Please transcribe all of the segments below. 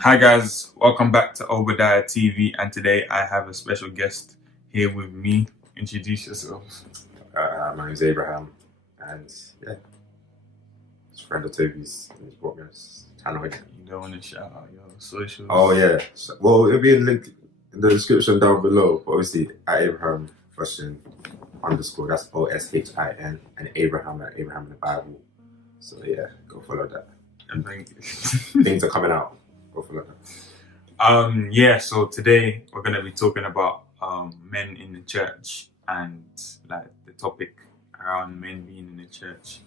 Hi guys, welcome back to Obadiah TV, and today I have a special guest here with me. Introduce yourself. My name's Abraham, and yeah, it's a friend of Toby's, and he's brought me on his channel. You don't want to shout out your socials. Oh yeah, well it'll be a link in the description down below. But obviously, at Abraham Fashion _ that's OSHIN, and Abraham at Abraham in the Bible. So yeah, go follow that. And thank you. Things are coming out. Go follow that. Yeah. So today we're gonna be talking about men in the church and like the topic around men being in the church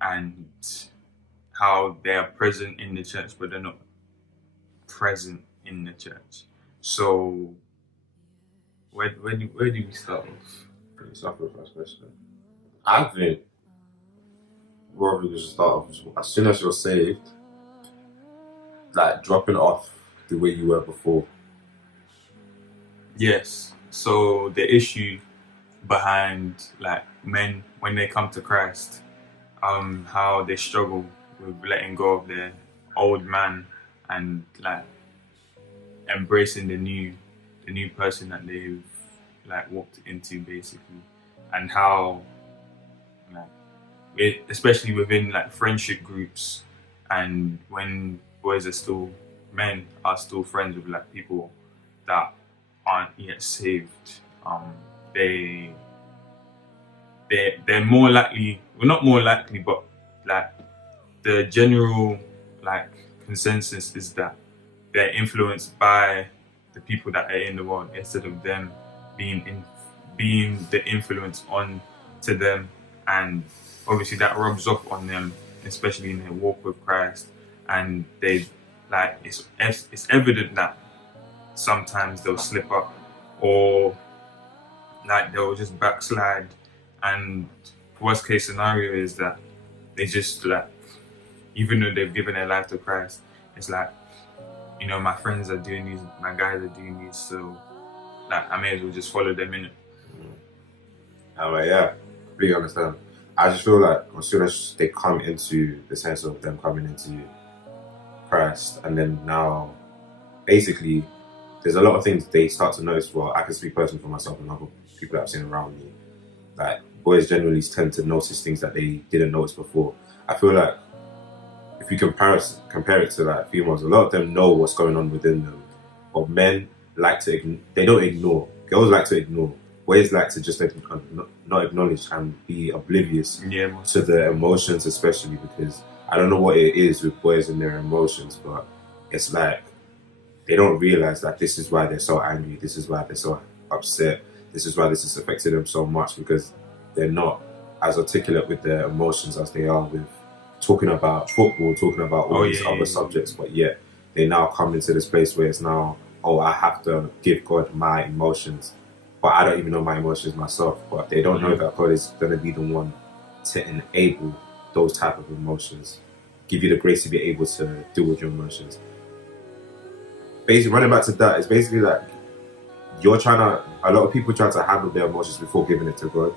and how they are present in the church, but they're not present in the church. So where do we start off? Pretty start with the first question. I think rather than just start off, as soon as you're saved, like dropping off the way you were before. Yes. So the issue behind like men when they come to Christ, how they struggle with letting go of their old man and like embracing the new person that they've like walked into basically, and how like especially within like friendship groups and when men are still friends with like people that aren't yet saved, they they're more likely, well, not more likely, but like the general like consensus is that they're influenced by the people that are in the world instead of them being the influence on to them, and obviously that rubs off on them, especially in their walk with Christ, and they like it's evident that sometimes they'll slip up or like they'll just backslide, and worst case scenario is that they just like, even though they've given their life to Christ, it's like, my friends are doing these, my guys are doing these, so like I may as well just follow them in it. I'm like, yeah, completely understand. I just feel like as soon as they come into the sense of them coming into Christ, and then now, basically, there's a lot of things they start to notice. Well, I can speak personally for myself and other people that I've seen around me. Like, boys generally tend to notice things that they didn't notice before. I feel like if you compare it to like females, a lot of them know what's going on within them, but men like to they don't ignore. Girls like to ignore. Boys like to just not acknowledge and be oblivious to their emotions, especially because I don't know what it is with boys and their emotions, but it's like they don't realize that this is why they're so angry, this is why they're so upset, this is why this has affected them so much, because they're not as articulate with their emotions as they are with talking about football, talking about all these other subjects, but yet they now come into this place where it's now, oh, I have to give God my emotions, but I don't even know my emotions myself. But they don't know that God is going to be the one to enable those type of emotions, give you the grace to be able to deal with your emotions. Basically, running back to that, it's basically like a lot of people try to handle their emotions before giving it to God,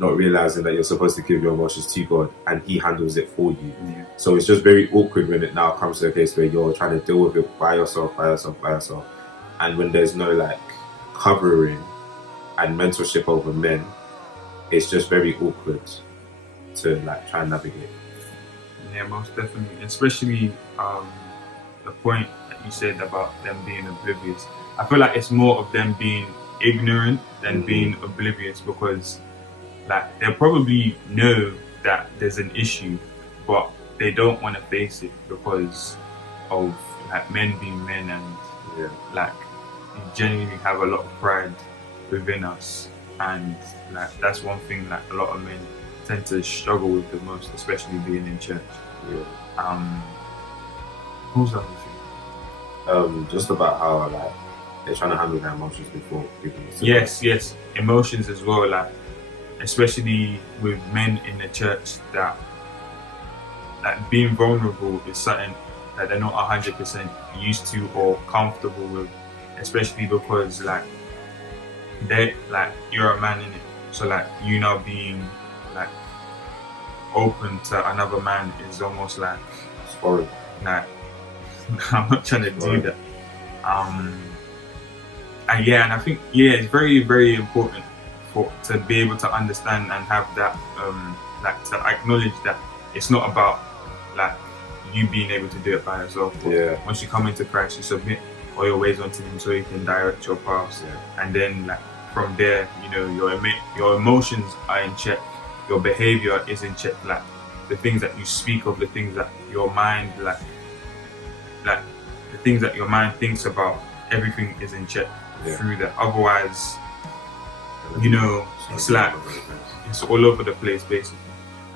not realizing that you're supposed to give your emotions to God and He handles it for you. So it's just very awkward when it now comes to a case where you're trying to deal with it by yourself, and when there's no like covering and mentorship over men, it's just very awkward to like try and navigate. Yeah, most definitely, especially the point that you said about them being oblivious. I feel like it's more of them being ignorant than being oblivious, because like they'll probably know that there's an issue, but they don't want to face it because of like men being men, and like we genuinely have a lot of pride within us, and like that's one thing like a lot of men tend to struggle with the most, especially being in church. What was the other thing? Just about how like they're trying to handle their emotions before people. Yes, emotions as well, like especially with men in the church, that like being vulnerable is something that they're not 100% used to or comfortable with, especially because like you're a man in it, so like you now being like open to another man is almost like It's foreign. like I'm not trying to do Right. that. And I think it's very, very important to be able to understand and have that like to acknowledge that it's not about like you being able to do it by yourself. But Yeah. once you come into Christ, you submit all your ways unto Him so He can direct your paths. Yeah. And then like from there, your emotions are in check, your behavior is in check. Like the things that you speak of, the things that your mind like the things that your mind thinks about, everything is in check through that. Otherwise, it's like it's all over the place basically.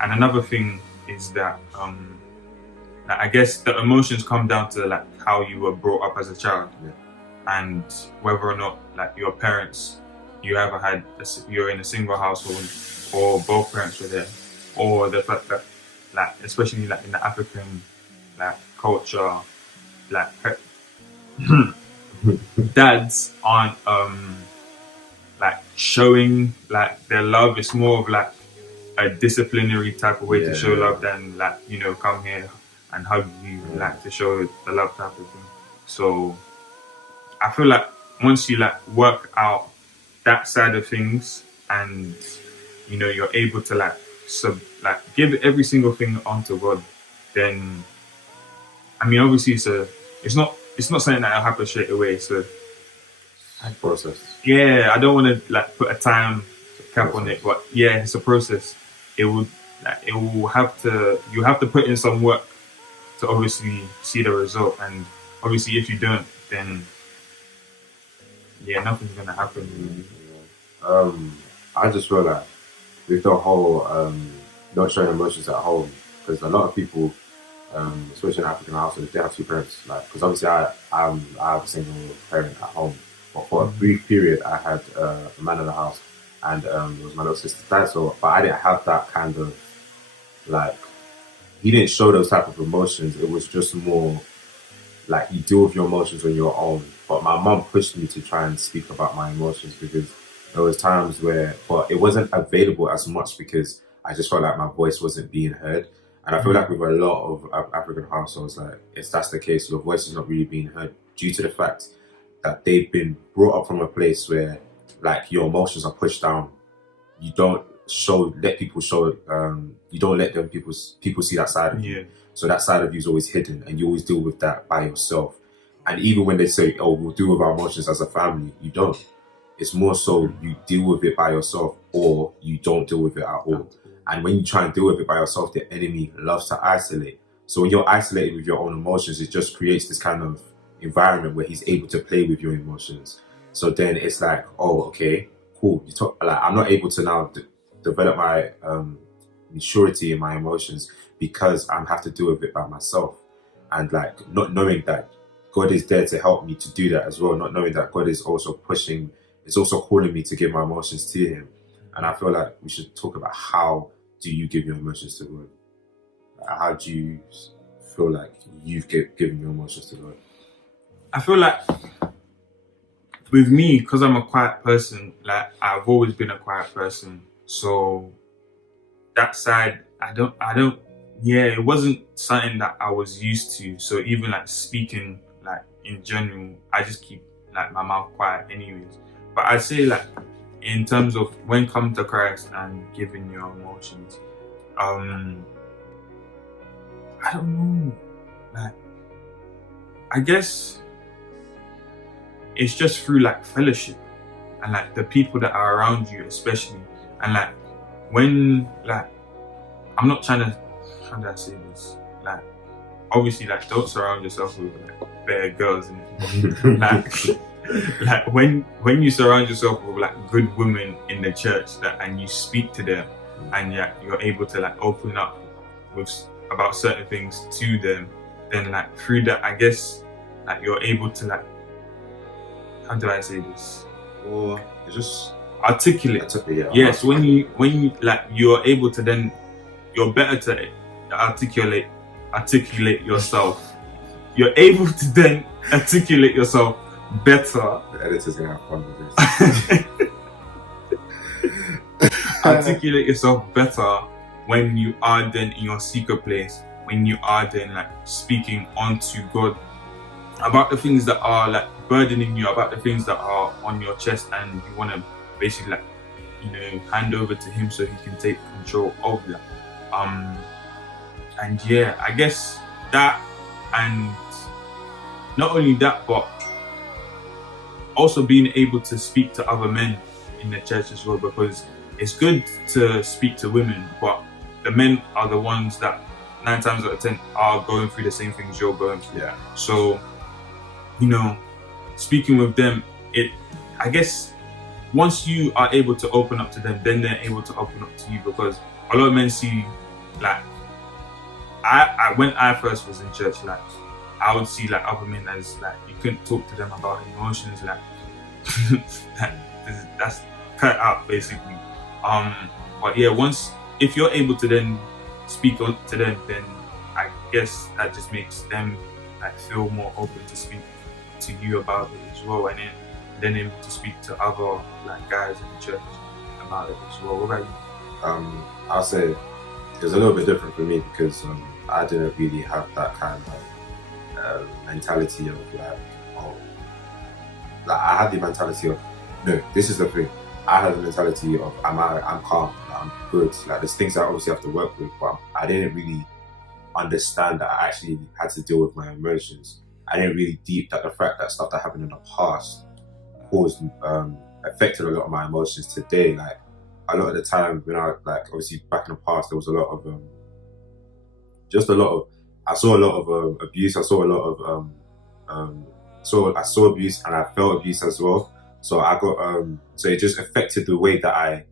And another thing is that like, I guess the emotions come down to like how you were brought up as a child, and whether or not like your parents, you're in a single household, or both parents were there, or the fact that like especially like in the African like culture, like dads aren't like showing like their love. It's more of like a disciplinary type of way to show love than like come here and hug you, like to show the love type of thing. So I feel like once you like work out that side of things, and you're able to like give every single thing onto God, then I mean obviously it's not something that'll happen straight away. So process. I don't want to like put a time cap on it, but it's a process. You have to put in some work to obviously see the result, and obviously if you don't, then nothing's gonna happen. I just feel like with the whole not showing emotions at home, because a lot of people, especially in African households, they have two parents. Like, because obviously I have a single parent at home, but for a brief period I had a man in the house, and it was my little sister's dad. So, but I didn't have that kind of like, he didn't show those type of emotions. It was just more like you deal with your emotions on your own. But my mum pushed me to try and speak about my emotions, because there was times where, but it wasn't available as much because I just felt like my voice wasn't being heard. And I feel like with a lot of African households, like if that's the case, your voice is not really being heard due to the fact that they've been brought up from a place where like your emotions are pushed down. You don't let people see that side of you. So that side of you is always hidden, and you always deal with that by yourself. And even when they say, "Oh, we'll deal with our emotions as a family," you don't. It's more so you deal with it by yourself, or you don't deal with it at all. And when you try and deal with it by yourself, the enemy loves to isolate. So when you're isolated with your own emotions, it just creates this kind of environment where he's able to play with your emotions. So then it's like, oh, okay, cool. I'm not able to now develop my maturity in my emotions because I have to deal with it by myself. And like not knowing that God is there to help me to do that as well, not knowing that God is also calling me to give my emotions to Him. And I feel like we should talk about how do you give your emotions to God? How do you feel like you've given your emotions to God? I feel like with me, because I'm a quiet person, like I've always been a quiet person. So that side, it wasn't something that I was used to. So even like speaking, like in general, I just keep like my mouth quiet anyways. But I'd say like in terms of when come to Christ and giving your emotions, I don't know, like I guess it's just through like fellowship and like the people that are around you, especially. And like when like I'm not trying to, how do I say this? Like obviously like don't surround yourself with like better girls and like when you surround yourself with like good women in the church and you speak to them and you're able to like open up about certain things to them, then like through that I guess like you're able to like, how do I say this? Or it's just articulate. Yeah. Yes, when you like you're able to then you're better to articulate yourself. You're able to then articulate yourself better. The editor's gonna have fun with this. Articulate yourself better when you are then in your secret place, when you are then like speaking onto God about the things that are like burdening you, about the things that are on your chest, and you want to basically like, you know, hand over to him so he can take control of that. And yeah, I guess that, and not only that, but also being able to speak to other men in the church as well, because it's good to speak to women, but the men are the ones that 9 times out of 10 are going through the same things you're going through. Yeah. So, you know, speaking with them, I guess once you are able to open up to them, then they're able to open up to you, because a lot of men see, like, I when I first was in church, like, I would see like other men as like you couldn't talk to them about emotions, like that's cut out basically. But yeah, if you're able to then speak on to them, then I guess that just makes them like feel more open to speak to you about it as well, and then able to speak to other like guys in the church about it as well. What about you? I'll say it was a little bit different for me because I didn't really have that kind of mentality of I had the mentality of, no, this is the thing. I had the mentality of I'm calm, I'm good. Like there's things I obviously have to work with, but I didn't really understand that I actually had to deal with my emotions. I didn't really deep that the fact that stuff that happened in the past caused affected a lot of my emotions today. Like a lot of the time when I like obviously back in the past there was a lot of I saw a lot of abuse. I saw a lot of I saw abuse and I felt abuse as well. So I got so it just affected the way that I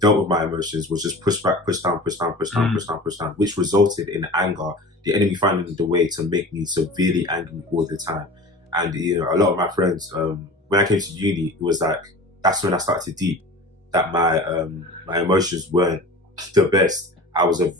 dealt with my emotions, was just push back, push down, push down, push down, push down, push down, which resulted in anger. The enemy finding the way to make me severely angry all the time. And you know, a lot of my friends, when I came to uni, it was like that's when I started to deep that my emotions weren't the best. I was a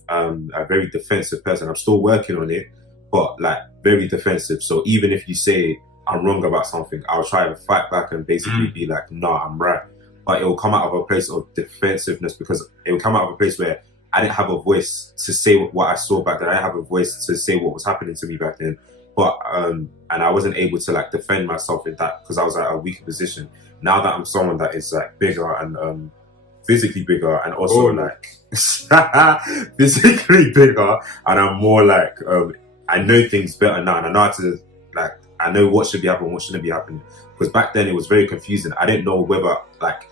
very defensive person. I'm still working on it, but like very defensive. So even if you say I'm wrong about something, I'll try to fight back and basically be like, no, I'm right. But it will come out of a place of defensiveness, because it will come out of a place where I didn't have a voice to say what I saw back then. I didn't have a voice to say what was happening to me back then. But and I wasn't able to like defend myself in that because I was at a weaker position. Now that I'm someone that is like bigger and physically bigger, and also like physically bigger, and I'm more like I know things better now, and I know how to like I know what should be happening, what shouldn't be happening. Because back then it was very confusing. I didn't know whether like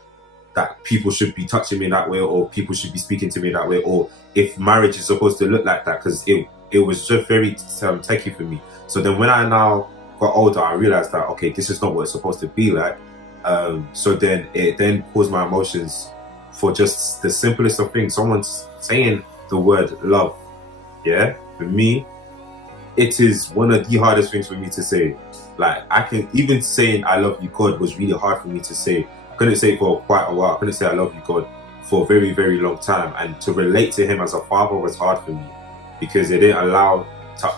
that people should be touching me that way, or people should be speaking to me that way, or if marriage is supposed to look like that, because it was just very techie for me. So then when I now got older, I realized that okay, this is not what it's supposed to be like. So then it then caused my emotions for just the simplest of things. Someone's saying the word love, yeah, for me it is one of the hardest things for me to say. Like I can even saying I love you God was really hard for me to say. I couldn't say it for quite a while. I couldn't say I love you God for a very, very long time. And to relate to him as a father was hard for me, because it didn't allow to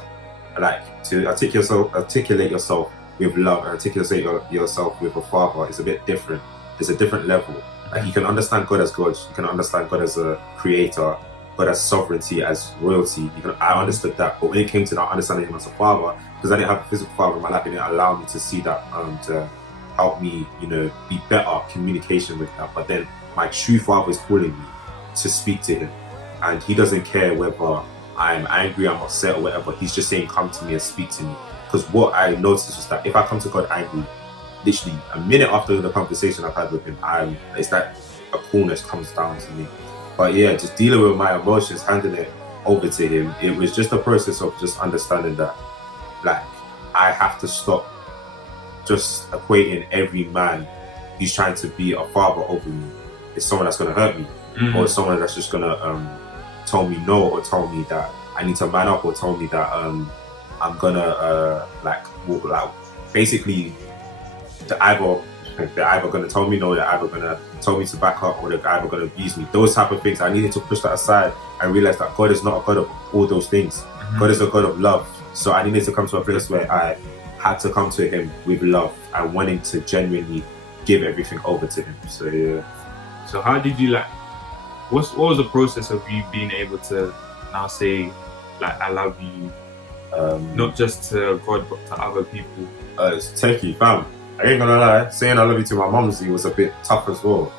articulate yourself with love and articulate yourself with a father. It's a bit different. It's a different level. Like you can understand God as God, you can understand God as a creator, God as sovereignty, as royalty. I understood that, but when it came to not understanding him as a father, because I didn't have a physical father in my life, it didn't allow me to see that to help me, you know, be better communication with that. But then my true father is calling me to speak to him, and he doesn't care whether I'm angry, I'm upset, or whatever. He's just saying, come to me and speak to me. Because what I noticed was that if I come to God angry, literally a minute after the conversation I've had with him, it's that a coolness comes down to me. But yeah, just dealing with my emotions, handing it over to him, it was just a process of just understanding that like I have to stop just equating every man who's trying to be a father over me is someone that's going to hurt me, or someone that's just going to tell me no, or tell me that I need to man up, or tell me that I'm gonna basically they're either gonna tell me no, they're either gonna tell me to back up, or they're either gonna abuse me. Those type of things, I needed to push that aside and realize that God is not a God of all those things. God is a God of love. So I needed to come to a place where I had to come to him with love and wanting to genuinely give everything over to him. So yeah. So how did you what was the process of you being able to now say like I love you Not just to God, but to other people. Thank you, fam. I ain't gonna lie, saying I love you to my mumsy was a bit tough as well.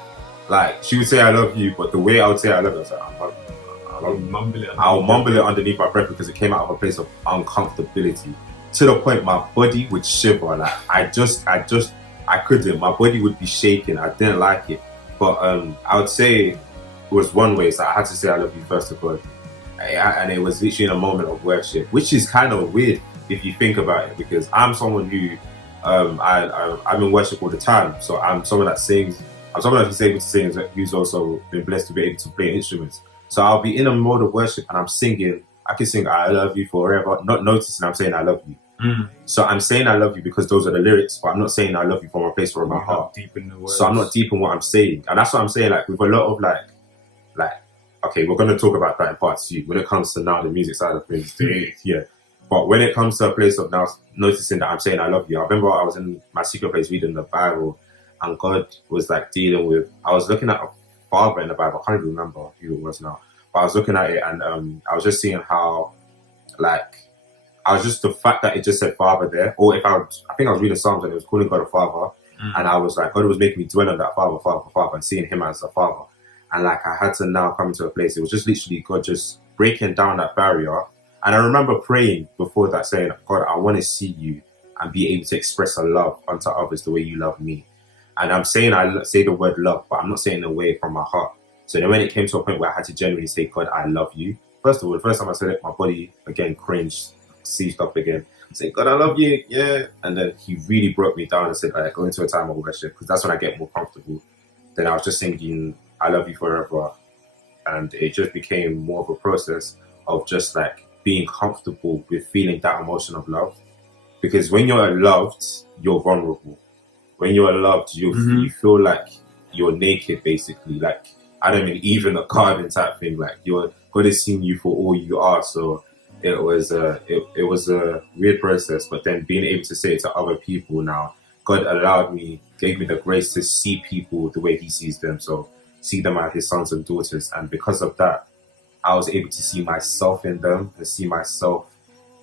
Like, she would say I love you, but the way I would say I love you, I was like, I love you. Mumble it. I'll mumble it underneath my breath because it came out of a place of uncomfortability. To the point my body would shiver. Like, I couldn't. My body would be shaking. I didn't like it. But I would say it was one way. So I had to say I love you first of all. And it was literally in a moment of worship, which is kind of weird if you think about it, because I'm someone who I'm in worship all the time. So I'm someone that sings. I'm someone who's able to sing, who's also been blessed to be able to play instruments. So I'll be in a mode of worship and I'm singing. I can sing I love you forever, not noticing I'm saying I love you. So I'm saying I love you because those are the lyrics, but I'm not saying I love you from a place from my heart. Deep in the words. So I'm not deep in what I'm saying. And that's what I'm saying, like with a lot of like, okay, we're going to talk about that in part 2 when it comes to now the music side of things. Yeah. But when it comes to a place of now noticing that I'm saying I love you, I remember I was in my secret place reading the Bible and God was like dealing with, I was looking at a father in the Bible, I can't even remember who it was now, but I was looking at it and I was just seeing how, like, I was just, the fact that it just said father there, or if I think I was reading Psalms and it was calling God a father, and I was like, God was making me dwell on that father, and seeing him as a father. And like, I had to now come to a place, it was just literally God just breaking down that barrier. And I remember praying before that, saying, God, I want to see you and be able to express a love unto others the way you love me. And I'm saying, I say the word love, but I'm not saying it away from my heart. So then when it came to a point where I had to genuinely say, God, I love you. First of all, the first time I said it, my body again cringed, seized up again. I said, God, I love you, yeah. And then he really broke me down and said, all right, go into a time of worship, because that's when I get more comfortable. Then I was just singing, I love you forever. And it just became more of a process of just like being comfortable with feeling that emotion of love. Because when you're loved, you're vulnerable. When you're loved, you feel like you're naked, basically. Like, I don't mean even a garden type thing. Like, God is seeing you for all you are. So it was a weird process. But then being able to say it to other people now, God gave me the grace to see people the way he sees them. So see them as his sons and daughters. And because of that, I was able to see myself in them and see myself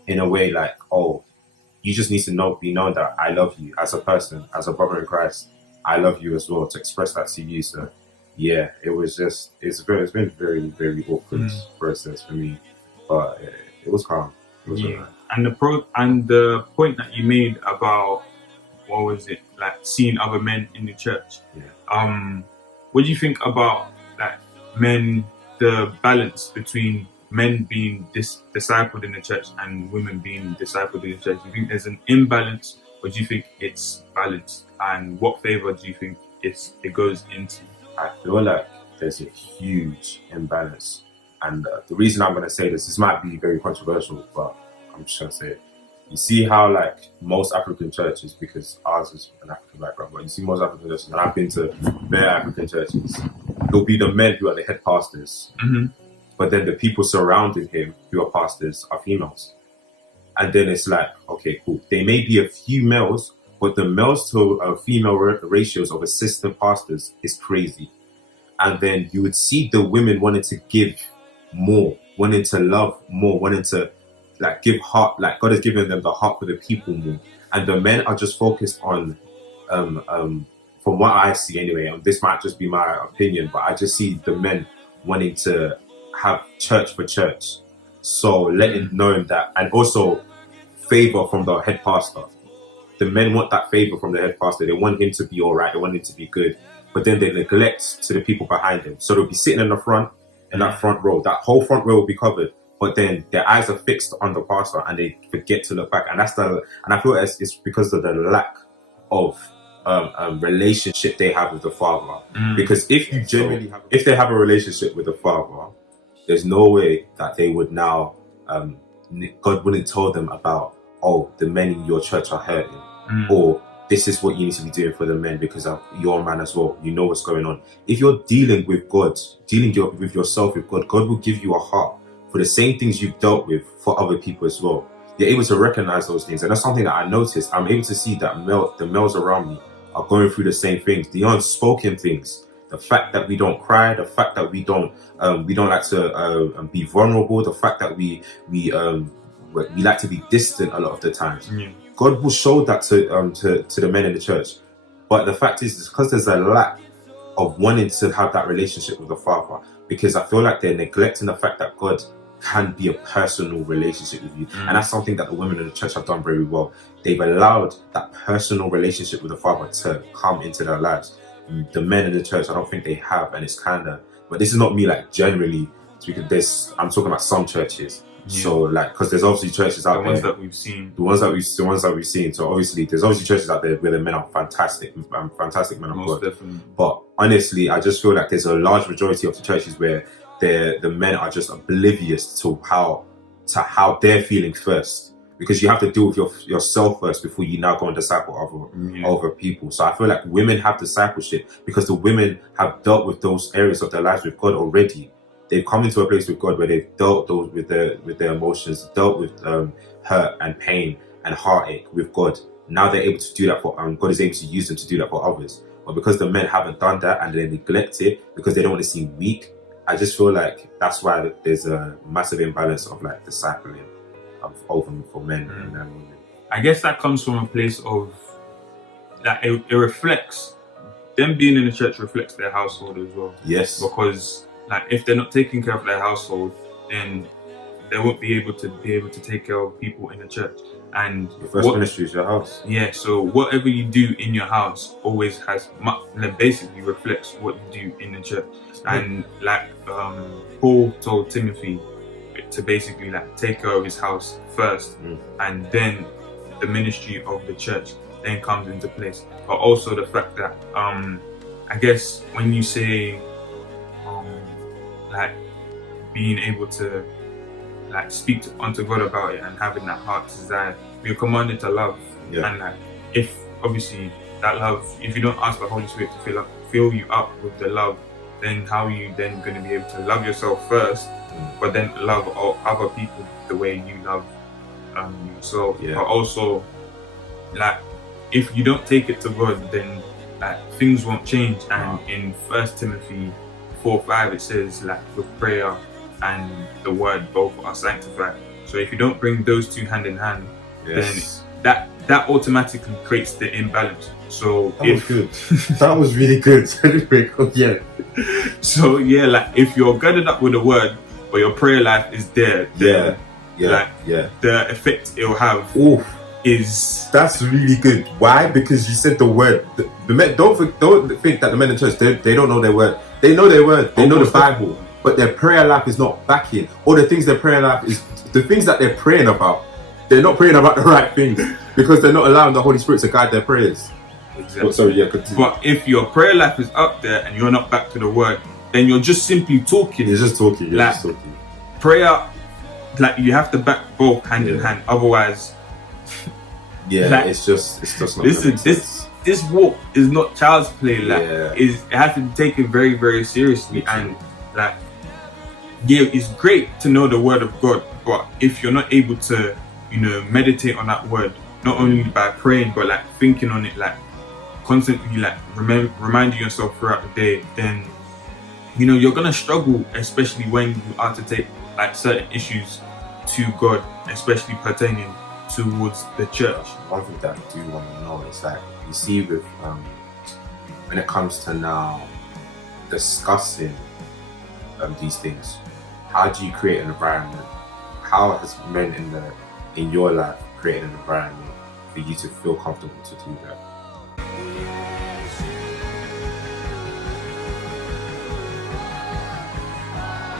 in a way like, oh, you just need to be known that I love you as a person, as a brother in Christ. I love you as well, to express that to you. So yeah, it's been a very, very awkward process for me, but it was calm. It was right. And the point that you made about, what was it, like seeing other men in the church? Yeah. What do you think about like men, the balance between men being discipled in the church and women being discipled in the church? Do you think there's an imbalance, or do you think it's balanced? And what favor do you think it goes into? I feel like there's a huge imbalance. And the reason I'm going to say this might be very controversial, but I'm just going to say it. You see how like most African churches, because ours is an African background, but you see most African churches, and I've been to many African churches, it'll be the men who are the head pastors. But then the people surrounding him who are pastors are females. And then it's like, okay, cool. They may be a few males, but the males to female ratios of assistant pastors is crazy. And then you would see the women wanting to give more, wanting to love more, wanting to like give heart, like God has given them the heart for the people more. And the men are just focused on, from what I see anyway, and this might just be my opinion, but I just see the men wanting to have church for church. So letting known that, and also favor from the head pastor. The men want that favor from the head pastor. They want him to be all right. They want him to be good. But then they neglect to the people behind him. So they'll be sitting in the front, in that front row. That whole front row will be covered. But then their eyes are fixed on the pastor and they forget to look back. And I feel it's because of the lack of relationship they have with the Father. Because if they have a relationship with the Father, there's no way that they would now, God wouldn't tell them about, oh, the men in your church are hurting, or this is what you need to be doing for the men because of your man as well. You know what's going on. If you're dealing with God, with yourself with God, God will give you a heart for the same things you've dealt with for other people as well. You're able to recognize those things. And that's something that I noticed. I'm able to see that the males around me are going through the same things, the unspoken things. The fact that we don't cry, the fact that we don't like to be vulnerable, the fact that we we like to be distant a lot of the times. Yeah. God will show that to the men in the church, but the fact is because there's a lack of wanting to have that relationship with the Father, because I feel like they're neglecting the fact that God can be a personal relationship with you, and that's something that the women in the church have done very well. They've allowed that personal relationship with the Father to come into their lives. The men in the church, I don't think they have, and it's kind of. But this is not me like generally speaking. I'm talking about some churches. Yeah. So like, because there's obviously churches out The there. ones that we've seen. The ones that we've seen. So obviously, there's obviously churches out there where the men are fantastic men of Most God. definitely. But honestly, I just feel like there's a large majority of the churches where the men are just oblivious to how they're feeling first, because you have to deal with yourself first before you now go and disciple other people. So I feel like women have discipleship because the women have dealt with those areas of their lives with God already. They've come into a place with God where they've dealt those with their emotions, dealt with hurt and pain and heartache with God. Now they're able to do that for God is able to use them to do that for others. But because the men haven't done that and they neglect it because they don't want to seem weak, I just feel like that's why there's a massive imbalance of like discipling over for men and women. I guess that comes from a place of that it reflects them being in the church reflects their household as well. Yes. Because like if they're not taking care of their household, then they won't be able to take care of people in the church. And Your first ministry is your house. Yeah, so whatever you do in your house always basically reflects what you do in the church. And like Paul told Timothy to basically like take care of his house first, and then the ministry of the church then comes into place. But also the fact that I guess when you say like being able to like speak unto God about it and having that heart desire, we're commanded to love. And like if obviously that love, if you don't ask the Holy Spirit to fill you up with the love, then how are you then going to be able to love yourself first, but then love all other people the way you love yourself? But also like if you don't take it to God, then like things won't change. And in 1 Timothy 4:5 it says like with prayer and the word both are sanctified. So if you don't bring those two hand in hand, then that automatically creates the imbalance. So was good. That was really good. So yeah, like if you're girded up with the word, but your prayer life is there, the effect it'll have is that's really good. Why? Because you said the word. The men don't think that the men in church they don't know their word. They know their word. They know the Bible, but their prayer life is not backing. All the things their prayer life is, the things that they're praying about, they're not praying about the right things because they're not allowing the Holy Spirit to guide their prayers. Exactly. Continue. But if your prayer life is up there and you're not back to the word, then you're just simply talking. You're just talking. Prayer, like you have to back both hand in hand. Otherwise, it's just not. This walk is not child's play. It has to be taken very, very seriously. And like, it's great to know the word of God, but if you're not able to, meditate on that word, not only by praying but like thinking on it, like constantly, like reminding yourself throughout the day, then you're gonna struggle, especially when you are to take like certain issues to God, especially pertaining towards the church. One thing that I do want to know is that you see with when it comes to now discussing these things, how do you create an environment? How has men in your life created an environment for you to feel comfortable to do that?